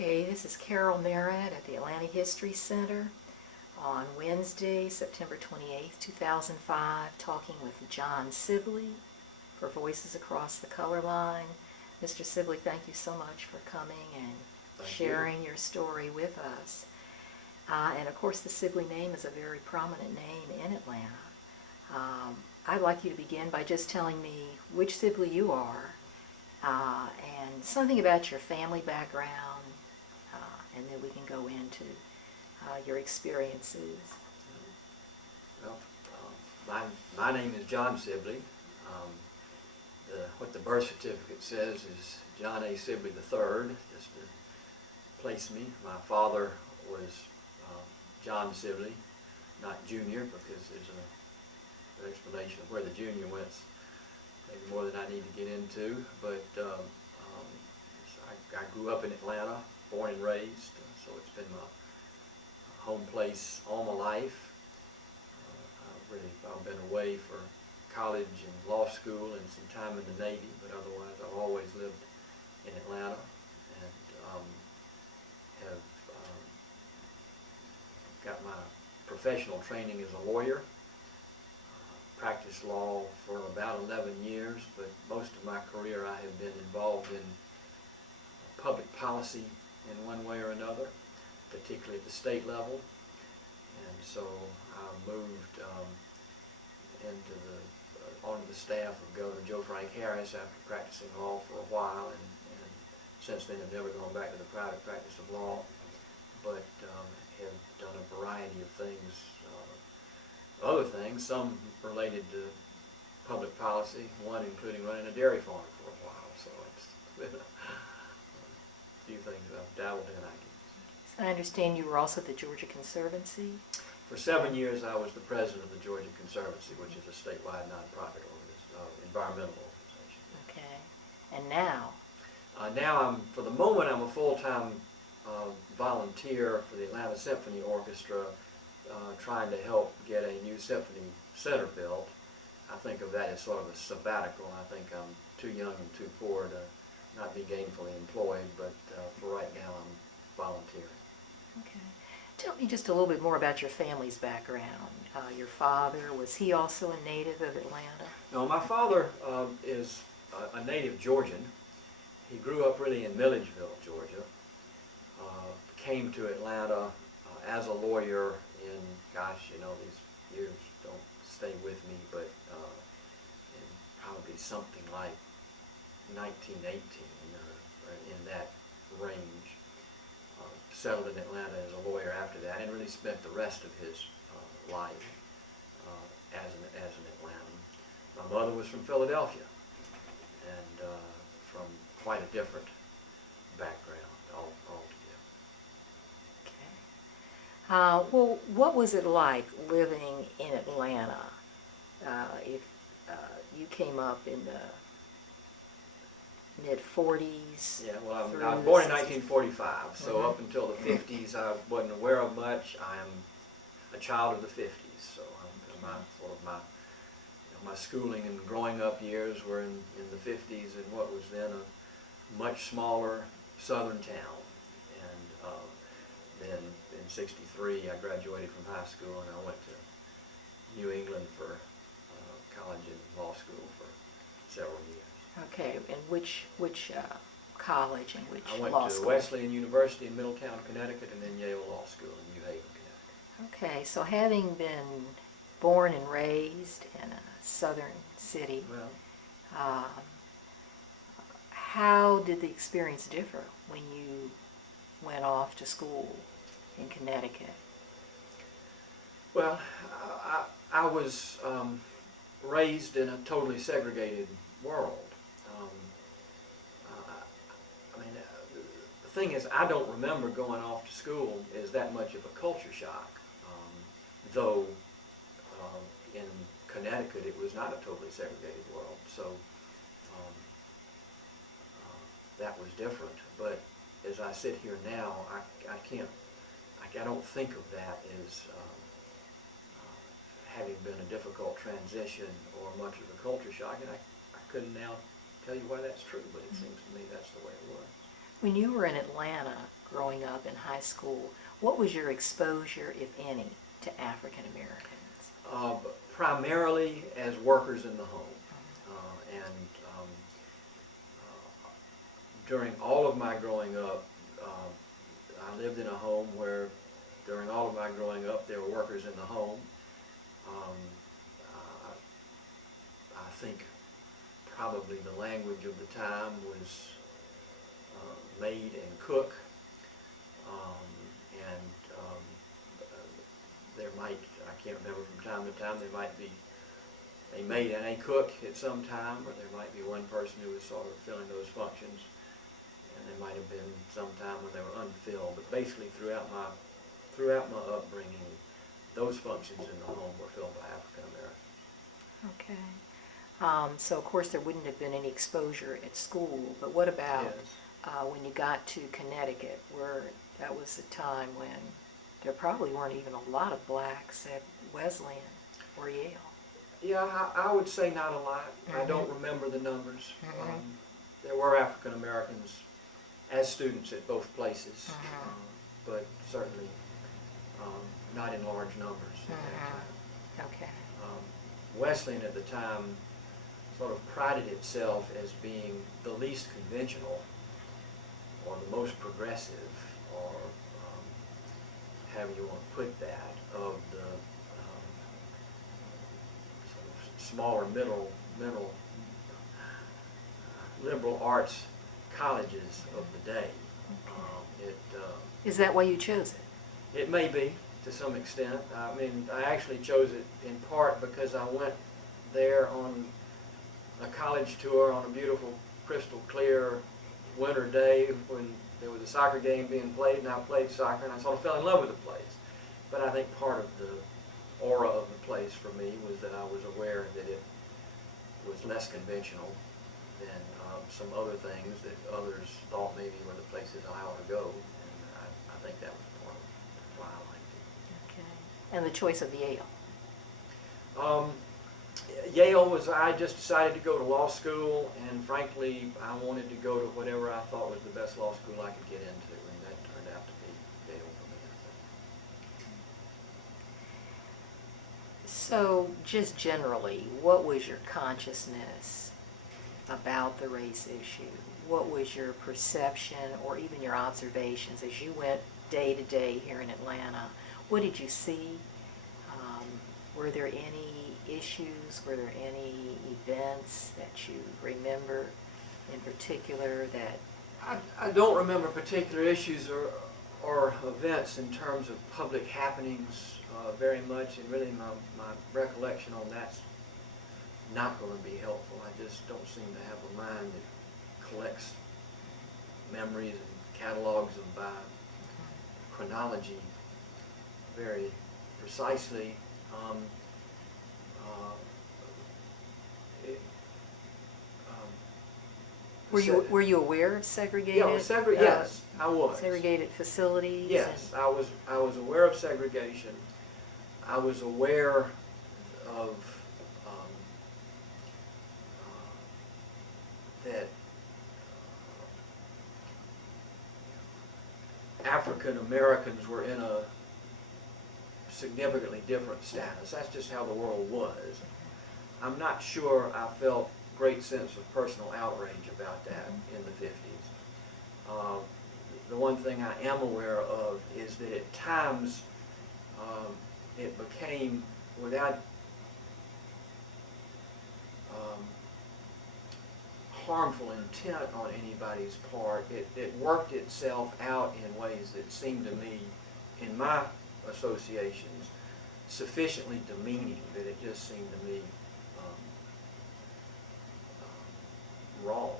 Okay, this is Carol Merritt at the Atlanta History Center on Wednesday, September 28th, 2005, talking with John Sibley for Voices Across the Color Line. Mr. Sibley, thank you so much for coming and sharing your story with us. And of course, the Sibley name is a very prominent name in Atlanta. I'd like you to begin by just telling me which Sibley you are, and something about your family background, and then we can go into your experiences. Well, my name is John Sibley. What the birth certificate says is John A. Sibley III, just to place me. My father was John Sibley, not Junior, because there's an explanation of where the Junior went, maybe more than I need to get into. But I grew up in Atlanta, born and raised, so it's been my home place all my life. I've been away for college and law school and some time in the Navy, but otherwise I've always lived in Atlanta, and have got my professional training as a lawyer. Practiced law for about 11 years, but most of my career I have been involved in public policy in one way or another, particularly at the state level. And so I moved onto the staff of Governor Joe Frank Harris after practicing law for a while, and since then have never gone back to the private practice of law, but have done a variety of things, other things, some related to public policy, one including running a dairy farm for a while, so it's been a few things that I've dabbled in, I guess. So I understand you were also at the Georgia Conservancy. For 7 years I was the president of the Georgia Conservancy, which is a statewide nonprofit environmental organization. Okay. And now? Now for the moment, I'm a full-time volunteer for the Atlanta Symphony Orchestra, trying to help get a new symphony center built. I think of that as sort of a sabbatical. I think I'm too young and too poor to not be gainfully employed, but for right now I'm volunteering. Okay. Tell me just a little bit more about your family's background. Your father, was he also a native of Atlanta? No, my father is a native Georgian. He grew up really in Milledgeville, Georgia. Came to Atlanta as a lawyer in, gosh, you know, these years don't stay with me, but in probably something like 1918 or in that range. Settled in Atlanta as a lawyer after that, and really spent the rest of his life as an Atlantan. My mother was from Philadelphia, and from quite a different background altogether. Okay. Well, what was it like living in Atlanta? If you came up in the mid-40s. Yeah, well, I was born in 1945, so up until the 50s I wasn't aware of much. I'm a child of the 50s, so my schooling and growing up years were in the 50s in what was then a much smaller southern town. And then in '63 I graduated from high school and I went to New England for college and law school for several years. Okay, and which college and which law school? I went to Wesleyan University in Middletown, Connecticut, and then Yale Law School in New Haven, Connecticut. Okay, so having been born and raised in a southern city, Well, how did the experience differ when you went off to school in Connecticut? well, I was raised in a totally segregated world. The thing is, I don't remember going off to school as that much of a culture shock, though in Connecticut it was not a totally segregated world, so that was different. But as I sit here now, I don't think of that as having been a difficult transition or much of a culture shock, and I couldn't now tell you why that's true, but it seems to me that's the way it was. When you were in Atlanta growing up in high school, what was your exposure, if any, to African Americans? Primarily as workers in the home. And during all of my growing up, I lived in a home where during all of my growing up there were workers in the home. I think probably the language of the time was maid and cook. There might, I can't remember from time to time, there might be a maid and a cook at some time, or there might be one person who was sort of filling those functions, and there might have been some time when they were unfilled. But basically throughout my upbringing, those functions in the home were filled by African Americans. Okay. So of course there wouldn't have been any exposure at school, but what about when you got to Connecticut, where that was a time when there probably weren't even a lot of blacks at Wesleyan or Yale? Yeah, I would say not a lot. I don't remember the numbers. There were African Americans as students at both places, but certainly not in large numbers at that time. Okay. Wesleyan at the time sort of prided itself as being the least conventional, or the most progressive, or however you want to put that, of the sort of smaller middle liberal arts colleges of the day. Is that why you chose it? It may be, to some extent. I mean, I actually chose it in part because I went there on a college tour on a beautiful, crystal clear winter day when there was a soccer game being played, and I played soccer, and I sort of fell in love with the place. But I think part of the aura of the place for me was that I was aware that it was less conventional than some other things that others thought maybe were the places I ought to go, and I think that was part of why I liked it. Okay. And the choice of Yale? Yale was, I just decided to go to law school, and frankly, I wanted to go to whatever I thought was the best law school I could get into, and that turned out to be Yale for me, I think. So, just generally, what was your consciousness about the race issue? What was your perception or even your observations as you went day to day here in Atlanta? What did you see? Were there any issues? Were there any events that you remember in particular that... I don't remember particular issues or events in terms of public happenings very much, and really my recollection on that's not going to be helpful. I just don't seem to have a mind that collects memories and catalogs them by chronology very precisely. Were you aware of segregated? Yeah, yes, I was. Segregated facilities? Yes, I was aware of segregation. I was aware of that African Americans were in a significantly different status. That's just how the world was. I'm not sure I felt great sense of personal outrage about that in the 50s. The one thing I am aware of is that at times it became, without harmful intent on anybody's part, it worked itself out in ways that seemed to me, in my associations, sufficiently demeaning that it just seemed to me wrong.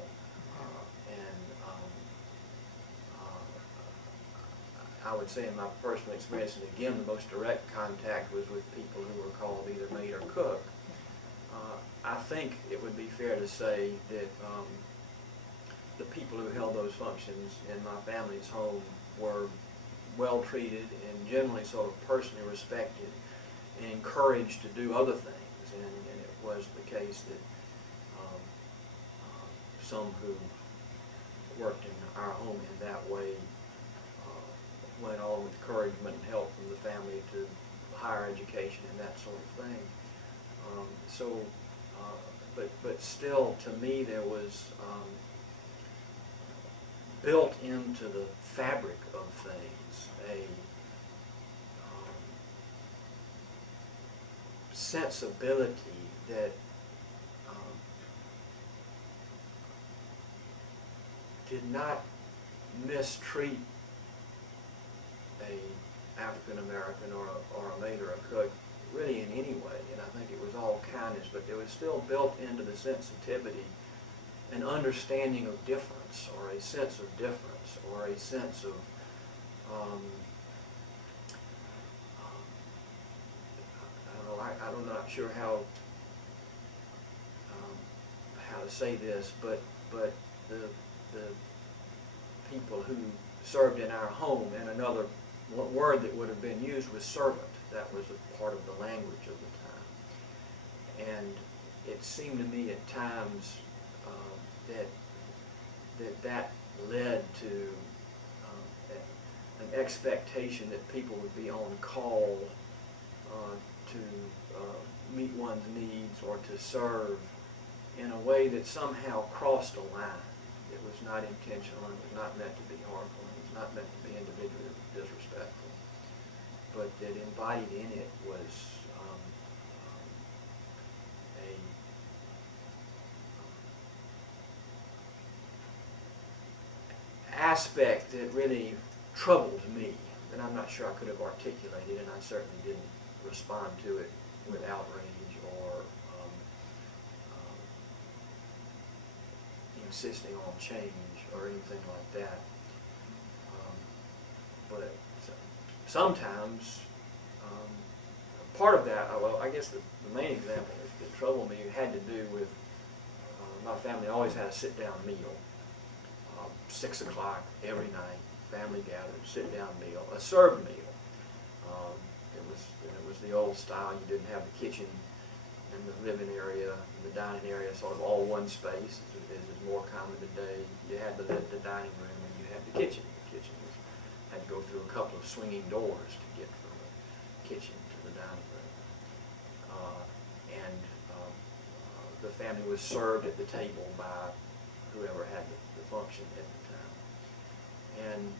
I would say in my personal experience, and again the most direct contact was with people who were called either maid or cook. I think it would be fair to say that the people who held those functions in my family's home were well treated and generally sort of personally respected and encouraged to do other things, and it was the case that some who worked in our home in that way, went on with encouragement and help from the family to higher education and that sort of thing. But still, to me, there was built into the fabric of things a sensibility that did not mistreat a African American or a maid or a cook really in any way, and I think it was all kindness, but there was still built into the sensitivity an understanding of difference, or a sense of difference, or a sense of I'm not sure how to say this, but the people who served in our home, and another word that would have been used was servant. That was a part of the language of the time, and it seemed to me at times that led to an expectation that people would be on call to meet one's needs or to serve in a way that somehow crossed a line. It was not intentional, and it was not meant to be harmful, and it was not meant to be individually disrespectful, but that embodied in it was aspect that really troubled me, and I'm not sure I could have articulated, and I certainly didn't respond to it with outrage or insisting on change or anything like that. But sometimes part of that, well, I guess the main example that troubled me had to do with my family always had a sit-down meal. 6 o'clock every night, family gathered, sit-down meal, a served meal. It was the old style. You didn't have the kitchen and the living area and the dining area sort of all one space, as is more common today. You had the dining room and you had the kitchen. The kitchen had to go through a couple of swinging doors to get from the kitchen to the dining room. The family was served at the table by whoever had the function at the time. And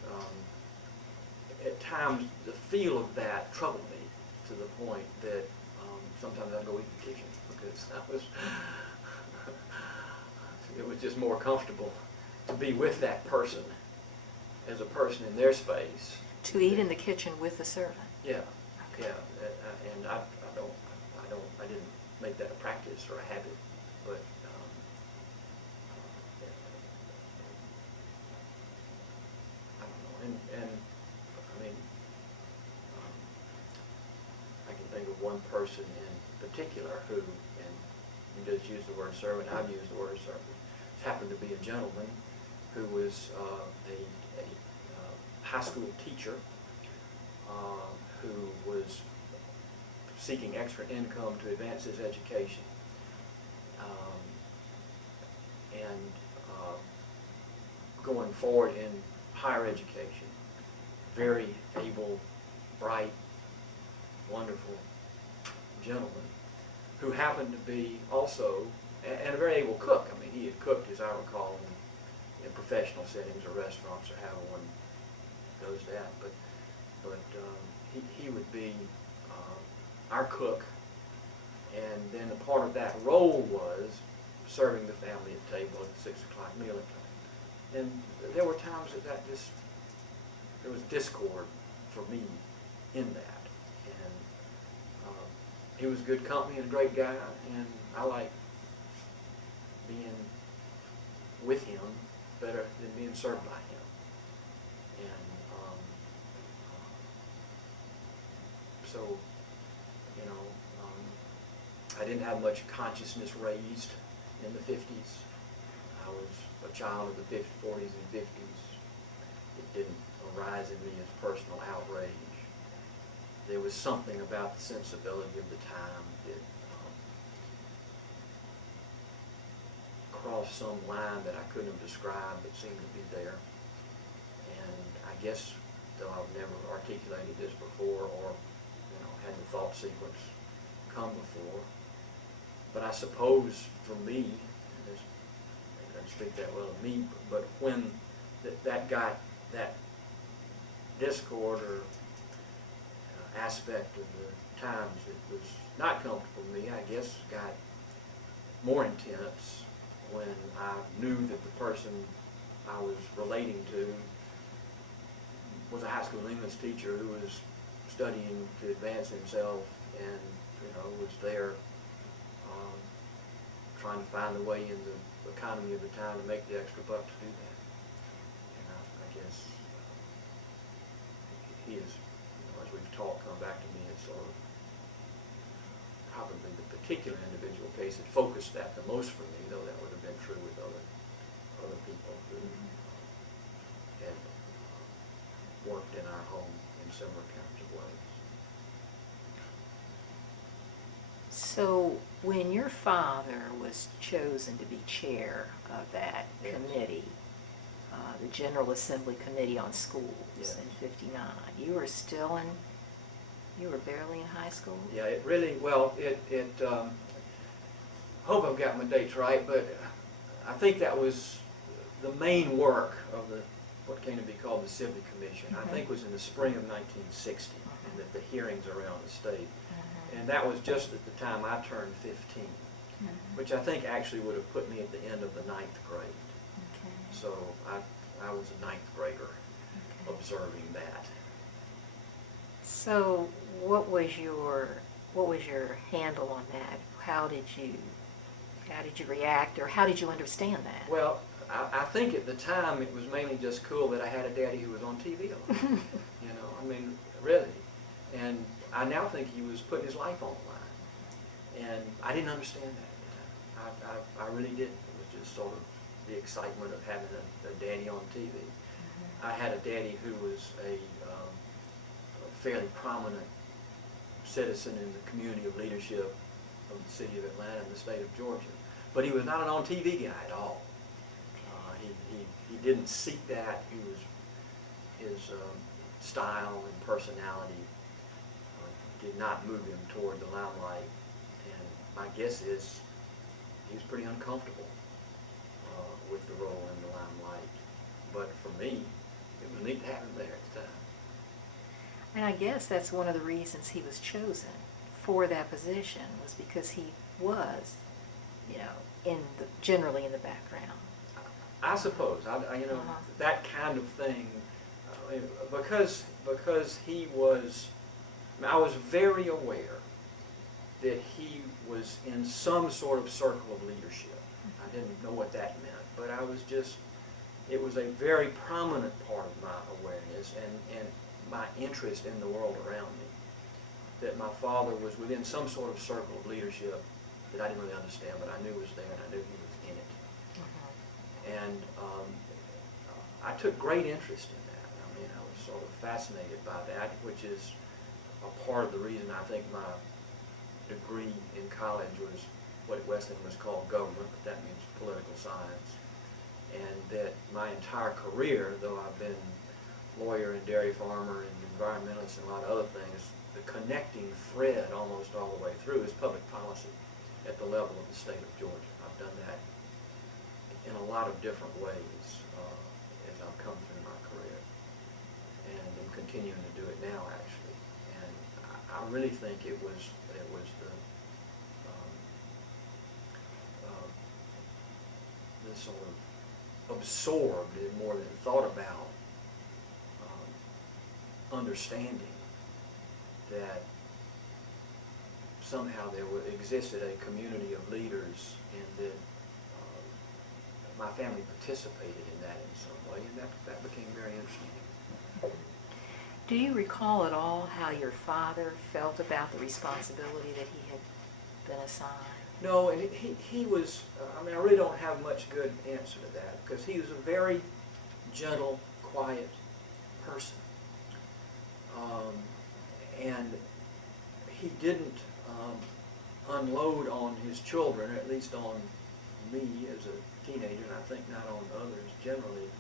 at times the feel of that troubled me to the point that sometimes I'd go eat in the kitchen because it was just more comfortable to be with that person as a person in their space. To eat in the kitchen with the servant? Yeah, okay. yeah, and I didn't make that a practice or a habit, but I don't know, and I mean, I can think of one person in particular who, and you just used the word servant, I've used the word servant, happened to be a gentleman who was a high school teacher who was seeking extra income to advance his education. And going forward in higher education. Very able, bright, wonderful gentleman who happened to be also, and a very able cook. I mean, he had cooked, as I recall, in professional settings or restaurants or however one does that. But he would be our cook, and then a part of that role was serving the family at table at the 6 o'clock meal time. And there were times that there was discord for me in that. And he was good company and a great guy, and I liked being with him better than being served by him. And so, you know, I didn't have much consciousness raised in the 50s. I was a child of the 40s and 50s. It didn't arise in me as personal outrage. There was something about the sensibility of the time that crossed some line that I couldn't have described but seemed to be there. And I guess, though I've never articulated this before or had the thought sequence come before, but I suppose for me, and this doesn't speak that well of me, but when that discord or aspect of the times that was not comfortable to me, I guess got more intense when I knew that the person I was relating to was a high school English teacher who was studying to advance himself and was there trying to find a way in the economy of the time to make the extra buck to do that. And I guess he is, as we've talked, come back to me as sort of probably the particular individual case that focused that the most for me, though that would have been true with other people who had worked in our home in similar kinds of ways. So when your father was chosen to be chair of that Yes. committee, the General Assembly Committee on Schools Yes. in '59, you were barely in high school? Yeah, it really, well, hope I've got my dates right, but I think that was the main work of what came to be called the Sibley Commission. I think was in the spring of 1960, and that the hearings around the state. And that was just at the time I turned 15, which I think actually would have put me at the end of the 9th grade. Okay. So I was a 9th grader observing that. So what was your handle on that? How did you react, or how did you understand that? Well, I think at the time it was mainly just cool that I had a daddy who was on TV a lot. I mean, really. And I now think he was putting his life on the line. And I didn't understand that at the time. I really didn't. It was just sort of the excitement of having a daddy on TV. I had a daddy who was a fairly prominent citizen in the community of leadership of the city of Atlanta and the state of Georgia. But he was not an on-TV guy at all. He didn't seek that. His style and personality did not move him toward the limelight. And my guess is he was pretty uncomfortable with the role in the limelight. But for me, it was neat to have him there at the time. And I guess that's one of the reasons he was chosen for that position, was because he was, generally in the background. I suppose, that kind of thing, because he was, I was very aware that he was in some sort of circle of leadership. I didn't know what that meant, but it was a very prominent part of my awareness and my interest in the world around me, that my father was within some sort of circle of leadership that I didn't really understand, but I knew was there and I knew he was in it. And I took great interest in that. I mean, I was sort of fascinated by that, which is a part of the reason I think my degree in college was what at Wesleyan was called government, but that means political science. And that my entire career, though I've been lawyer and dairy farmer and environmentalist and a lot of other things, the connecting thread almost all the way through is public policy at the level of the state of Georgia. I've done that in a lot of different ways as I've come through my career, and I'm continuing to do it now, actually. And I really think it was the sort of absorbed and more than thought about understanding that somehow there existed a community of leaders, and that my family participated in that in some way, and that became very interesting. Do you recall at all how your father felt about the responsibility that he had been assigned? No, and he was, I really don't have much good answer to that, because he was a very gentle, quiet person. And he didn't unload on his children, or at least on me as a teenager, and I think not on others generally,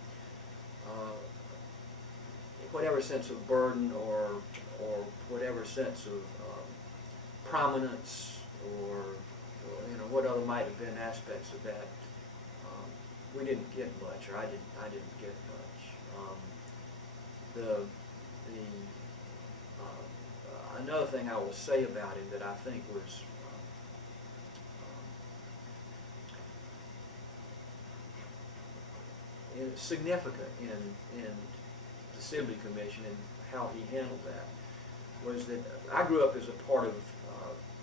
whatever sense of burden or whatever sense of prominence or what other might have been aspects of that, we didn't get much, or I didn't get much. Another thing I will say about him that I think was significant in the Sibley Commission and how he handled that was that I grew up as a part of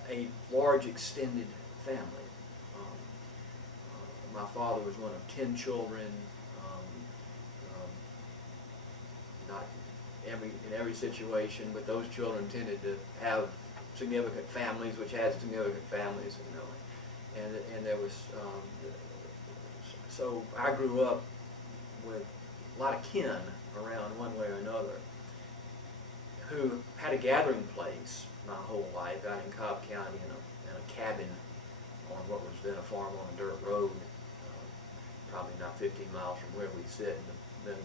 a large extended family. My father was one of 10 children. Not in every situation, but those children tended to have significant families, which had significant families, and there was so I grew up with a lot of kin around one way or another who had a gathering place my whole life out in Cobb County in a cabin on what was then a farm on a dirt road, probably not 15 miles from where we sit in the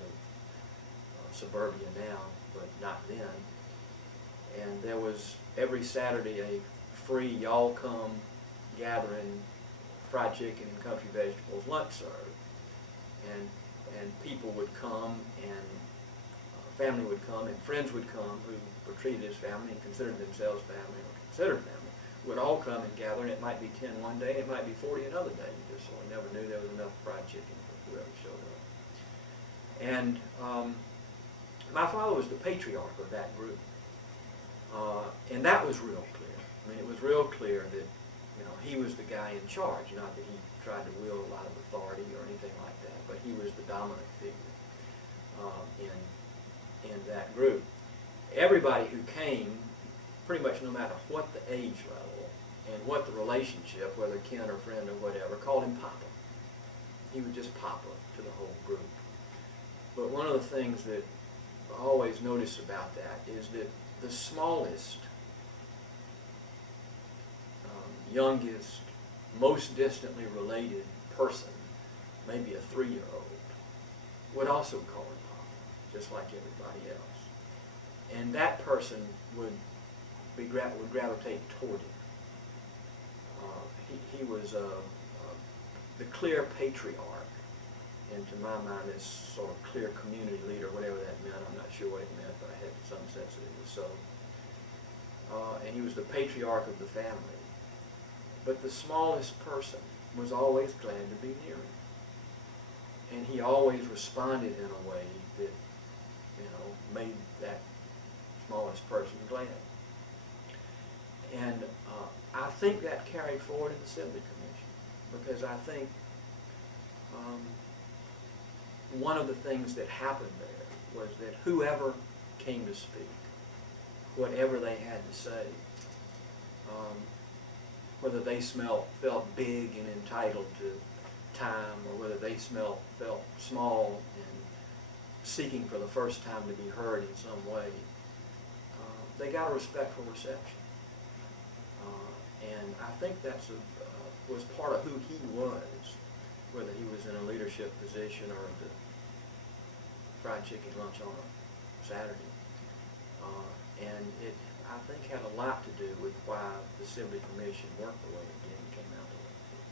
suburbia now, but not then. And there was every Saturday a free y'all come gathering, fried chicken and country vegetables lunch served. And people would come, and family would come, and friends would come who were treated as family and considered themselves family or considered family, would all come and gather, and it might be 10 one day, it might be 40 another day, just so we never knew there was enough fried chicken for whoever showed up. And my father was the patriarch of that group, and that was real clear. I mean, it was real clear that he was the guy in charge, not that he tried to wield a lot of authority or anything like that, but he was the dominant figure in that group. Everybody who came, pretty much no matter what the age level and what the relationship, whether kin or friend or whatever, called him Papa. He was just Papa to the whole group. But one of the things that I always notice about that is that the smallest, youngest, most distantly related person, maybe a 3-year-old, would also call him Papa, just like everybody else. And that person would gravitate toward him. He was the clear patriarch, and to my mind, this sort of clear community leader, whatever that meant. I'm not sure what it meant, but I had some sense that it was so. And he was the patriarch of the family. But the smallest person was always glad to be near him. And he always responded in a way that, made that smallest person glad. And I think that carried forward in the Sibley Commission, because I think one of the things that happened there was that whoever came to speak, whatever they had to say, whether they felt big and entitled to time, or whether they felt small and seeking for the first time to be heard in some way, they got a respectful reception. And I think that was part of who he was, whether he was in a leadership position or the fried chicken lunch on a Saturday. And it, I think, had a lot to do with why the Sibley Commission worked the way it did and came out the way it did.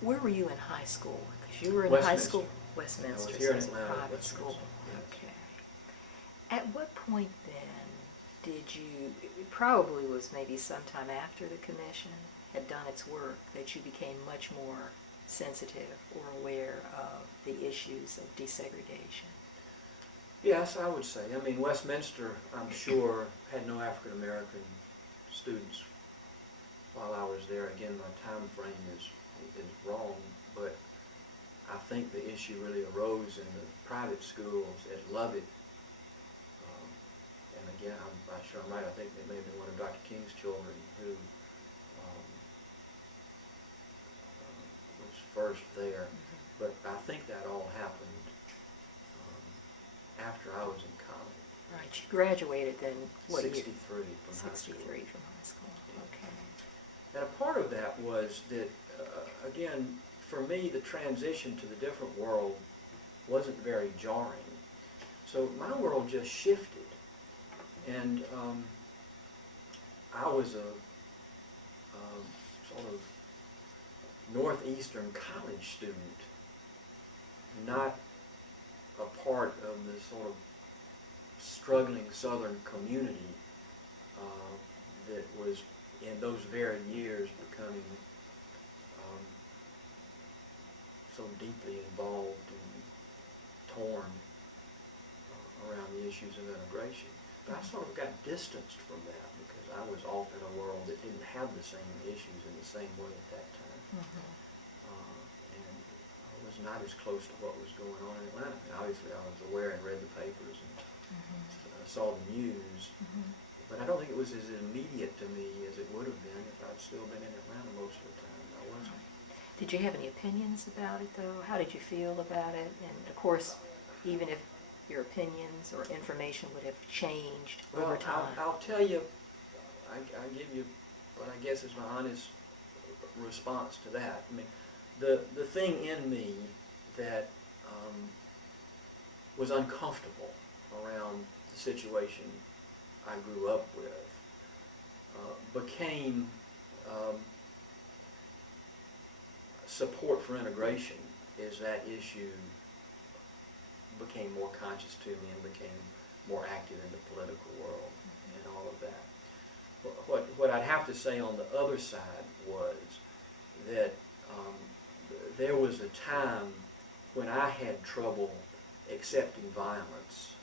Mm-hmm. Where were you in high school? Because you were in high school. Westminster. I was here in so Atlanta, private Westminster, school. yes. Okay. At what point then did you, it probably was maybe sometime after the commission had done its work, that you became much more sensitive or aware of the issues of desegregation? Yes, I would say. I mean, Westminster, I'm sure, had no African American students while I was there. Again, my time frame is wrong, but I think the issue really arose in the private schools at Lubbock. And again, I'm not sure I'm right. I think it may have been one of Dr. King's children who was first there. Mm-hmm. But I think that all happened after I was in college. Right, But you graduated then, what year? 63 from high school. 63 from high school, okay. And a part of that was that, again, for me, the transition to the different world wasn't very jarring. So my world just shifted. And I was a sort of Northeastern college student, not a part of the sort of struggling Southern community that was in those very years becoming so deeply involved and torn around the issues of integration. But I sort of got distanced from that because I was off in a world that didn't have the same issues in the same way at that time. And I was not as close to what was going on in Atlanta. And obviously I was aware and read the papers and saw the news, but I don't think it was as immediate to me as it would have been if I'd still been in Atlanta most of the time. I wasn't. Did you have any opinions about it, though? How did you feel about it? And, of course, even if your opinions or information would have changed over time. I'll tell you, I give you what I guess is my honest response to that. I mean, the thing in me that was uncomfortable around the situation I grew up with became support for integration as that issue became more conscious to me and became more active in the political world and all of that. What I'd have to say on the other side was that there was a time when I had trouble accepting violence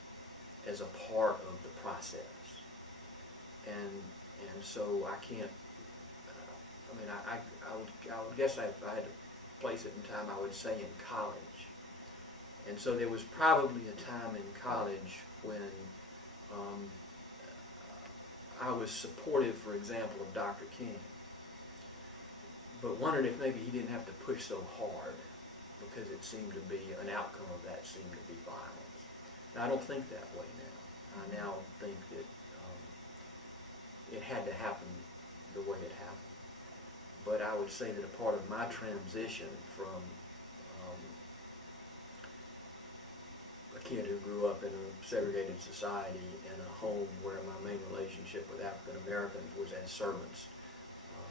as a part of the process. And so I can't, I mean, I would guess if I had to place it in time, I would say in college. And so there was probably a time in college when I was supportive, for example, of Dr. King, but wondered if maybe he didn't have to push so hard because it seemed to be, an outcome of that seemed to be violence. Now, I don't think that way now. I now think that it had to happen the way it happened. But I would say that a part of my transition from a kid who grew up in a segregated society in a home where my main relationship with African Americans was as servants,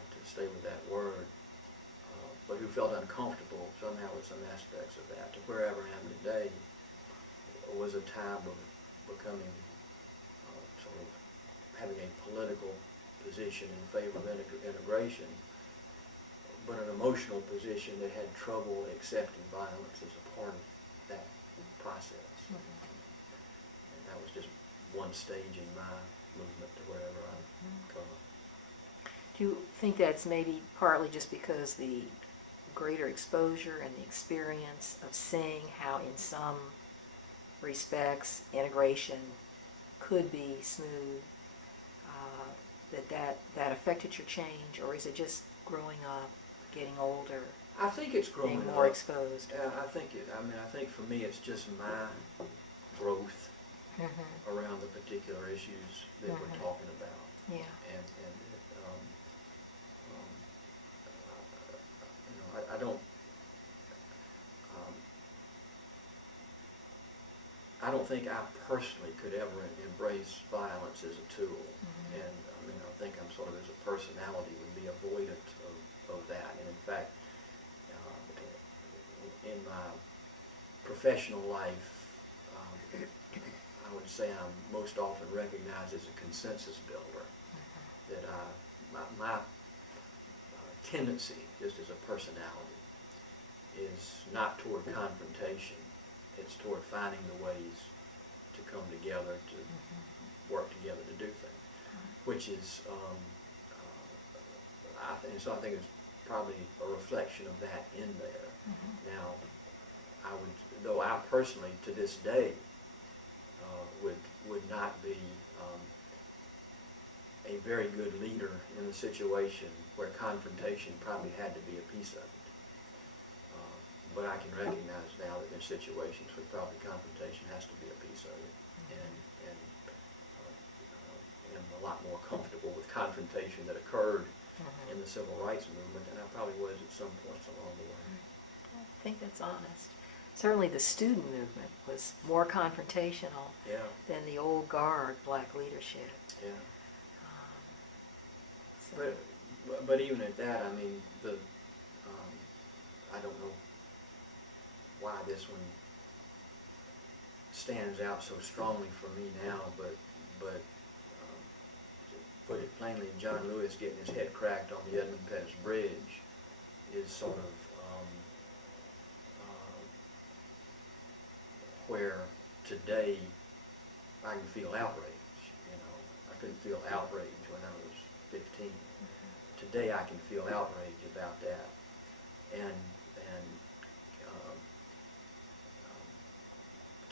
to stay with that word, but who felt uncomfortable somehow with some aspects of that, to wherever I am today, was a time of becoming sort of having a political position in favor of integration, but an emotional position that had trouble accepting violence as a part of that process. And that was just one stage in my movement to wherever I've come. Do you think that's maybe partly just because the greater exposure and the experience of seeing how in some respects integration could be smooth, that affected your change, or is it just growing up, getting older, I think it's growing being more up. exposed? I think for me it's just my growth around the particular issues that we're talking about. Yeah. And I don't think I personally could ever embrace violence as a tool. And I think I'm sort of, as a personality, would be avoidant of that. And in fact, in my professional life, I would say I'm most often recognized as a consensus builder. That my tendency, just as a personality, is not toward confrontation. It's toward finding the ways to come together, to work together to do things, which is, so I think it's probably a reflection of that in there. Now, though I personally, to this day, would not be a very good leader in a situation where confrontation probably had to be a piece of it. But I can recognize now that in situations where probably confrontation has to be a piece of it, and am a lot more comfortable with confrontation that occurred in the civil rights movement than I probably was at some points along the way. I think that's honest. Certainly the student movement was more confrontational Yeah, than the old guard black leadership. yeah. So, But even at that, I mean, I don't know why this one stands out so strongly for me now, but to put it plainly, John Lewis getting his head cracked on the Edmund Pettus Bridge is sort of where today I can feel outrage. You know, I couldn't feel outrage when I was 15. Today I can feel outrage about that, and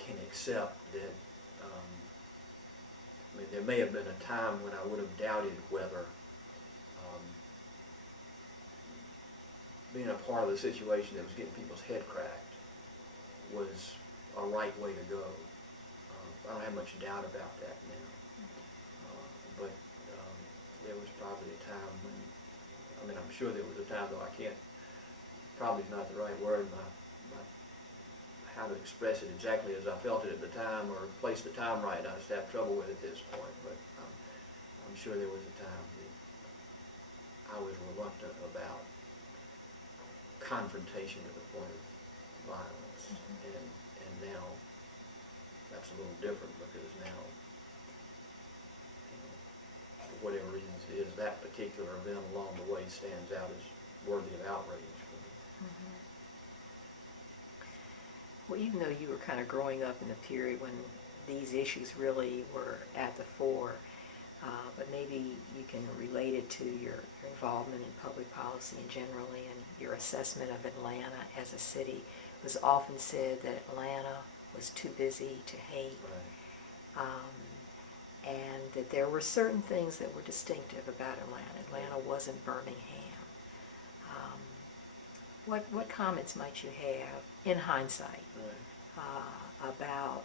can accept that. I mean, there may have been a time when I would have doubted whether being a part of the situation that was getting people's head cracked was a right way to go. I don't have much doubt about that now. But there was probably a time when, I mean, I'm sure there was a time, though I can't, probably is not the right word, how to express it exactly as I felt it at the time, or place the time right. I just have trouble with it at this point, but I'm sure there was a time that I was reluctant about confrontation to the point of violence, and now that's a little different, because now, you know, for whatever reasons it is, that particular event along the way stands out as worthy of outrage for me. well, even though you were kind of growing up in the period when these issues really were at the fore, but maybe you can relate it to your involvement in public policy and generally, and your assessment of Atlanta as a city. It was often said that Atlanta was too busy to hate, Right. and that there were certain things that were distinctive about Atlanta. Atlanta wasn't Birmingham. What comments might you have, in hindsight, Right. about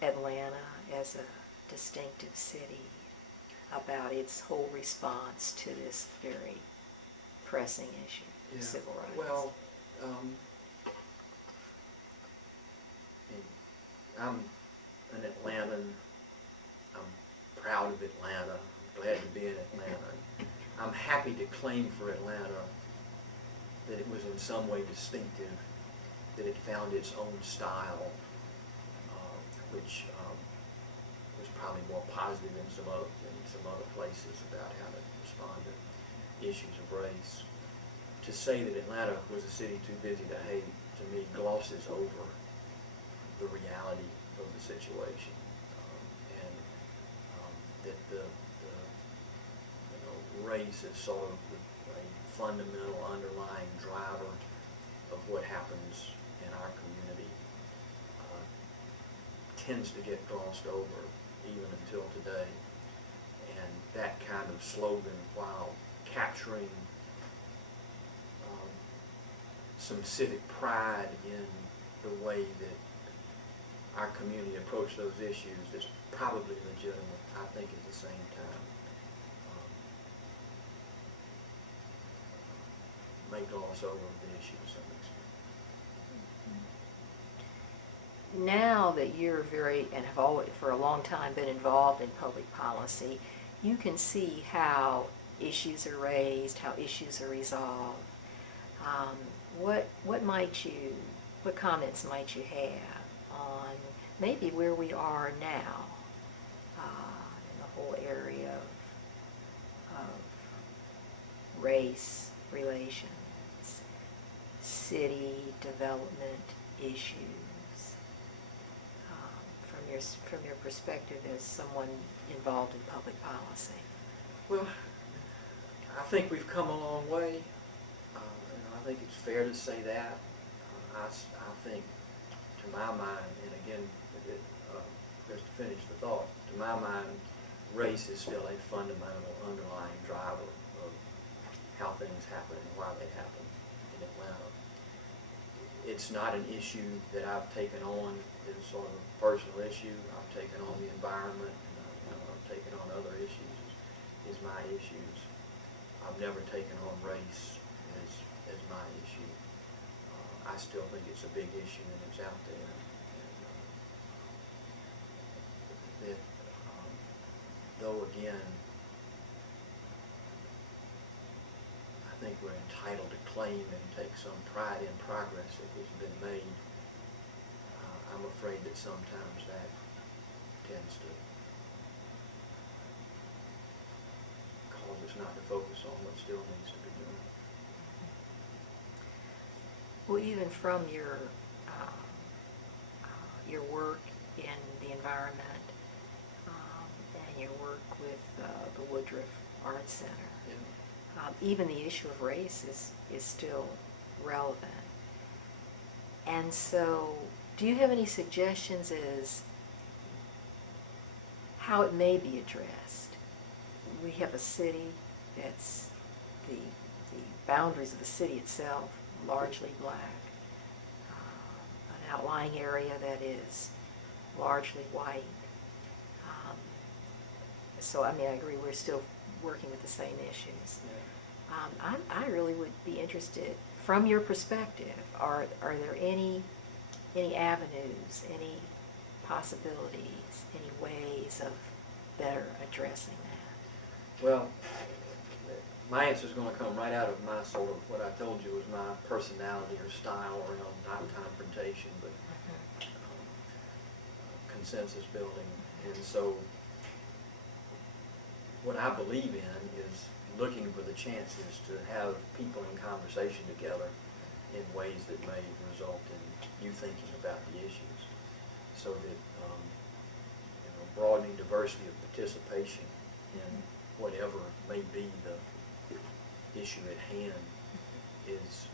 Atlanta as a distinctive city, about its whole response to this very pressing issue, Yeah. civil rights? Well, I'm an Atlantan. I'm proud of Atlanta. I'm glad to be in Atlanta. I'm happy to claim for Atlanta that it was in some way distinctive, that it found its own style, which was probably more positive than some other places about how to respond to issues of race. To say that Atlanta was a city too busy to hate, to me, glosses over the reality of the situation, and that the race is sort of a fundamental underlying driver of what happens in our community tends to get glossed over even until today. And that kind of slogan, while capturing some civic pride in the way that our community approached those issues, is probably legitimate, I think, at the same time. May gloss over the issue to some extent. Now that you're and have always, for a long time, been involved in public policy, you can see how issues are raised, how issues are resolved. What comments might you have on maybe where we are now in the whole area of race relations, city development issues, from your perspective as someone involved in public policy? Well, I think we've come a long way. I think it's fair to say that. I think, to my mind, and again, just to finish the thought, to my mind, race is still a fundamental underlying driver of how things happen and why they happen in Atlanta. It's not an issue that I've taken on as sort of a personal issue. I've taken on the environment, and I've taken on other issues is my issues. I've never taken on race as my issue. I still think it's a big issue and it's out there. And, though again, I think we're entitled to claim and take some pride in progress that has been made. I'm afraid that sometimes that tends to cause us not to focus on what still needs to be done. Well, even from your work in the environment and your work with the Woodruff Arts Center, Yeah. even the issue of race is still relevant. And so, do you have any suggestions as how it may be addressed? We have a city that's the boundaries of the city itself largely black, an outlying area that is largely white. So I mean, I agree, we're still working with the same issues. Yeah. I really would be interested, from your perspective, are there any avenues, any possibilities, any ways of better addressing that? Well, my answer is going to come right out of my sort of, what I told you was my personality or style around not confrontation, but consensus building. And so what I believe in is looking for the chances to have people in conversation together in ways that may result in you thinking about the issues, so that broadening diversity of participation in whatever may be the issue at hand is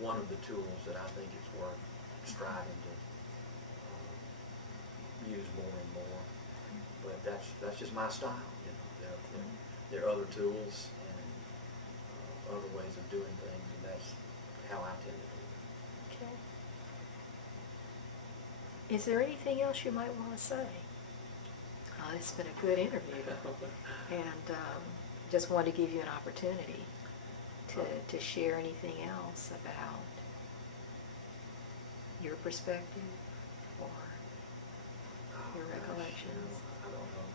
one of the tools that I think it's worth striving to use more and more. But that's just my style. There are other tools and other ways of doing things, and that's how I tend to do it. Okay. Is there anything else you might want to say? It's been a good interview, and just wanted to give you an opportunity to share anything else about your perspective or your recollections. I don't know.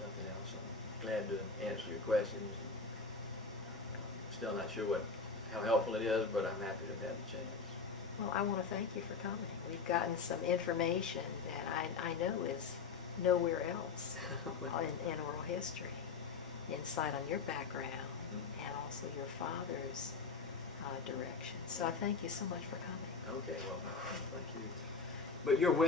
Nothing else. I'm glad to answer your questions. Still not sure how helpful it is, but I'm happy to have had the chance. Well, I want to thank you for coming. We've gotten some information that I know is nowhere else in oral history. Insight on your background and also your father's direction. So I thank you so much for coming. Okay, well, thank you. But you're with